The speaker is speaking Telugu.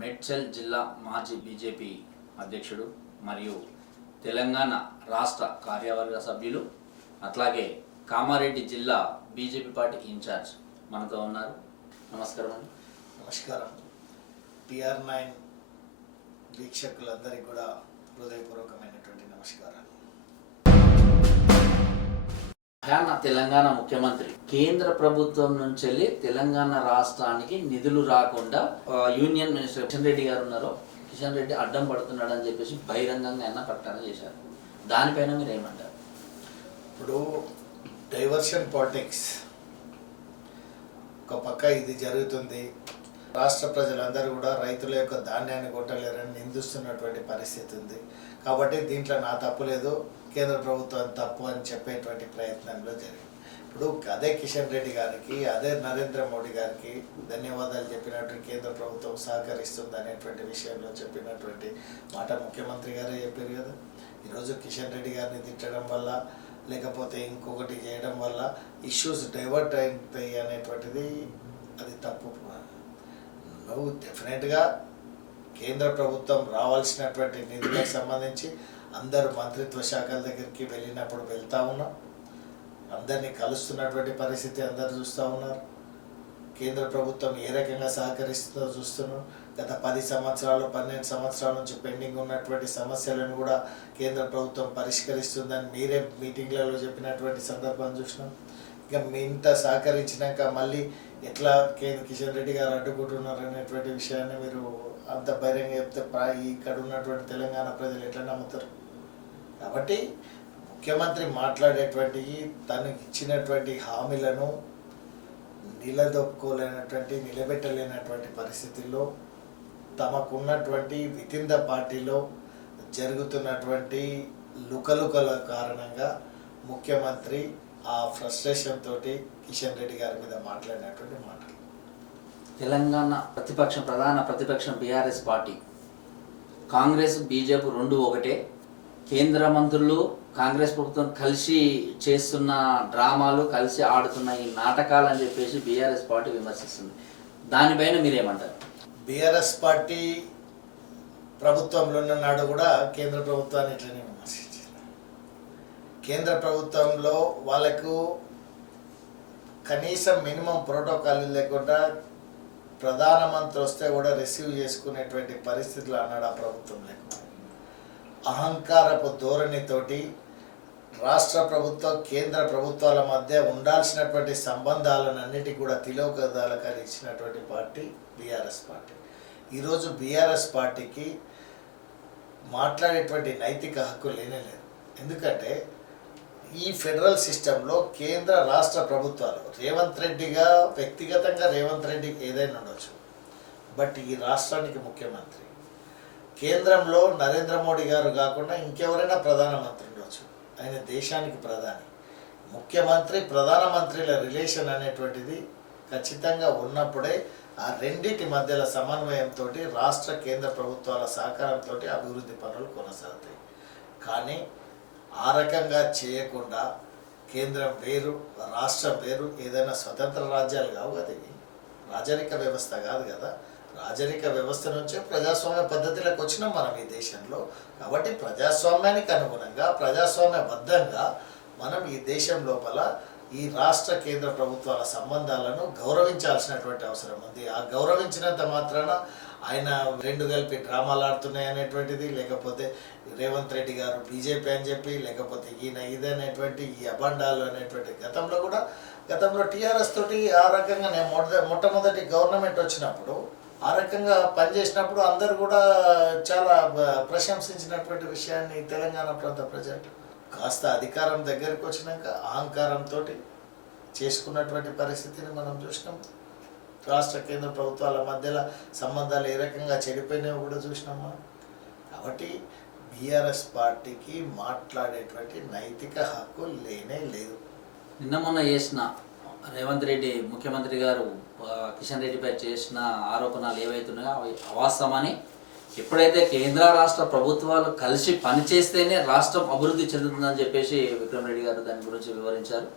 మేడ్చల్ జిల్లా మాజీ బీజేపీ అధ్యక్షుడు మరియు తెలంగాణ రాష్ట్ర కార్యవర్గ సభ్యులు అట్లాగే కామారెడ్డి జిల్లా బీజేపీ పార్టీ ఇన్ఛార్జ్ మనతో ఉన్నారు. నమస్కారం అండి. నమస్కారం. PR9 వీక్షకులందరికీ కూడా హృదయపూర్వకమైనటువంటి నమస్కారాలు. తెలంగాణ ముఖ్యమంత్రి కేంద్ర ప్రభుత్వం నుంచి వెళ్ళి తెలంగాణ రాష్ట్రానికి నిధులు రాకుండా యూనియన్ మినిస్టర్ కిషన్ రెడ్డి గారు ఉన్నారు, కిషన్ రెడ్డి అడ్డం పడుతున్నాడు అని చెప్పేసి బహిరంగంగా ఆయన ప్రకటన చేశారు. దానిపైన మీరు ఏమంటారు? ఇప్పుడు డైవర్షన్ పాలిటిక్స్ ఒక పక్క ఇది జరుగుతుంది. రాష్ట్ర ప్రజలందరూ కూడా రైతుల యొక్క ధాన్యాన్ని కొట్టలేరని నిందిస్తున్నటువంటి పరిస్థితి ఉంది. కాబట్టి దీంట్లో నా తప్పు లేదు, కేంద్ర ప్రభుత్వం తప్పు అని చెప్పేటువంటి ప్రయత్నంలో జరిగింది. ఇప్పుడు అదే కిషన్ రెడ్డి గారికి, అదే నరేంద్ర మోడీ గారికి ధన్యవాదాలు చెప్పినట్టు కేంద్ర ప్రభుత్వం సహకరిస్తుంది అనేటువంటి విషయంలో చెప్పినటువంటి మాట ముఖ్యమంత్రి గారే చెప్పారు కదా. ఈరోజు కిషన్ రెడ్డి గారిని తిట్టడం వల్ల లేకపోతే ఇంకొకటి చేయడం వల్ల ఇష్యూస్ డైవర్ట్ అవుతాయి అనేటువంటిది అది తప్పు. నువ్వు డెఫినెట్గా కేంద్ర ప్రభుత్వం రావాల్సినటువంటి నిధులకు సంబంధించి అందరూ మంత్రిత్వ శాఖల దగ్గరికి వెళ్ళినప్పుడు వెళ్తూ ఉన్నాం, అందరినీ కలుస్తున్నటువంటి పరిస్థితి అందరు చూస్తూ ఉన్నారు. కేంద్ర ప్రభుత్వం ఏ రకంగా సహకరిస్తుందో చూస్తున్నాం. గత 10 సంవత్సరాలు 12 సంవత్సరాల నుంచి పెండింగ్ ఉన్నటువంటి సమస్యలను కూడా కేంద్ర ప్రభుత్వం పరిష్కరిస్తుందని మీరే మీటింగ్లలో చెప్పినటువంటి సందర్భం చూసినాం. ఇక మీ ఇంత సహకరించినాక మళ్ళీ ఎట్లా కిషన్ రెడ్డి గారు అడ్డుకుంటున్నారు అనేటువంటి విషయాన్ని మీరు అంత బహిరంగ చెప్తే ఇక్కడ ఉన్నటువంటి తెలంగాణ ప్రజలు ఎట్లా నమ్ముతారు? కాబట్టి ముఖ్యమంత్రి మాట్లాడేటువంటి తనకి ఇచ్చినటువంటి హామీలను నిలబెట్టలేనటువంటి పరిస్థితుల్లో తమకున్నటువంటి వితిన్ ద పార్టీలో జరుగుతున్నటువంటి లుకలుకల కారణంగా ముఖ్యమంత్రి ఆ ఫ్రస్ట్రేషన్ తోటి కిషన్ రెడ్డి గారి మీద మాట్లాడినటువంటి మాటలు. తెలంగాణ ప్రధాన ప్రతిపక్షం బీఆర్ఎస్ పార్టీ, కాంగ్రెస్ బీజేపీ రెండు ఒకటే, కేంద్ర మంత్రులు కాంగ్రెస్ ప్రభుత్వం కలిసి చేస్తున్న డ్రామాలు, కలిసి ఆడుతున్న ఈ నాటకాలు అని చెప్పేసి బీఆర్ఎస్ పార్టీ విమర్శిస్తుంది. దానిపైన మీరేమంటారు? బీఆర్ఎస్ పార్టీ ప్రభుత్వంలో ఉన్న నాడు కూడా కేంద్ర ప్రభుత్వాన్ని ఇట్లనే విమర్శించింది. కేంద్ర ప్రభుత్వంలో వాళ్ళకు కనీసం మినిమం ప్రోటోకాల్ లేకుండా ప్రధానమంత్రి వస్తే కూడా రిసీవ్ చేసుకునేటువంటి పరిస్థితులు అన్నాడు ఆ ప్రభుత్వం లేకుండా. అహంకారపు ధోరణితోటి రాష్ట్ర ప్రభుత్వం కేంద్ర ప్రభుత్వాల మధ్య ఉండాల్సినటువంటి సంబంధాలన్నిటికీ కూడా తిలోకదాలకాలు ఇచ్చినటువంటి పార్టీ బీఆర్ఎస్ పార్టీ. ఈరోజు బీఆర్ఎస్ పార్టీకి మాట్లాడేటువంటి నైతిక హక్కు లేనేలేదు. ఎందుకంటే ఈ ఫెడరల్ సిస్టంలో కేంద్ర రాష్ట్ర ప్రభుత్వాలు వ్యక్తిగతంగా రేవంత్ రెడ్డికి ఏదైనా ఉండొచ్చు, బట్ ఈ రాష్ట్రానికి ముఖ్యమంత్రి, కేంద్రంలో నరేంద్ర మోడీ గారు కాకుండా ఇంకెవరైనా ప్రధానమంత్రి ఉండొచ్చు, ఆయన దేశానికి ప్రధాని. ముఖ్యమంత్రి ప్రధానమంత్రిల రిలేషన్ అనేటువంటిది ఖచ్చితంగా ఉన్నప్పుడే ఆ రెండింటి మధ్యల సమన్వయంతో రాష్ట్ర కేంద్ర ప్రభుత్వాల సహకారంతో అభివృద్ధి పనులు కొనసాగుతాయి. కానీ ఆ రకంగా చేయకుండా కేంద్రం వేరు రాష్ట్రం వేరు, ఏదైనా స్వతంత్ర రాజ్యాలు కావు కదా, ఇవి రాజరిక వ్యవస్థ కాదు కదా. రాజరిక వ్యవస్థ నుంచే ప్రజాస్వామ్య పద్ధతిలోకి వచ్చినాం మనం ఈ దేశంలో. కాబట్టి ప్రజాస్వామ్యానికి అనుగుణంగా ప్రజాస్వామ్యబద్ధంగా మనం ఈ దేశం లోపల ఈ రాష్ట్ర కేంద్ర ప్రభుత్వాల సంబంధాలను గౌరవించాల్సినటువంటి అవసరం ఉంది. ఆ గౌరవించినంత మాత్రాన ఆయన రెండు కలిపి డ్రామాలు ఆడుతున్నాయి అనేటువంటిది, లేకపోతే రేవంత్ రెడ్డి గారు బీజేపీ అని చెప్పి, లేకపోతే ఈయన ఇదనేటువంటి ఈ అబండాలు అనేటువంటి గతంలో టీఆర్ఎస్ తోటి ఆ రకంగా మొట్టమొదటి గవర్నమెంట్ వచ్చినప్పుడు ఆ రకంగా పనిచేసినప్పుడు అందరూ కూడా చాలా ప్రశంసించినటువంటి విషయాన్ని తెలంగాణ ప్రాంత ప్రజలు కాస్త అధికారం దగ్గరికి వచ్చినాక అహంకారంతో చేసుకున్నటువంటి పరిస్థితిని మనం చూసినాం. రాష్ట్ర కేంద్ర ప్రభుత్వాల మధ్యలో సంబంధాలు ఏ రకంగా చెడిపోయినాయో కూడా చూసినాం మనం. కాబట్టి బీఆర్ఎస్ పార్టీకి మాట్లాడేటువంటి నైతిక హక్కు లేనే లేదు. నిన్న మొన్న చేసిన రేవంత్ రెడ్డి ముఖ్యమంత్రి గారు కిషన్ రెడ్డిపై చేసిన ఆరోపణలు ఏవైతున్నాయో అవి అవాస్తవమని, ఎప్పుడైతే కేంద్ర రాష్ట్ర ప్రభుత్వాలు కలిసి పనిచేస్తేనే రాష్ట్రం అభివృద్ధి చెందుతుందని చెప్పేసి విక్రమ్ రెడ్డి గారు దాని గురించి వివరించారు.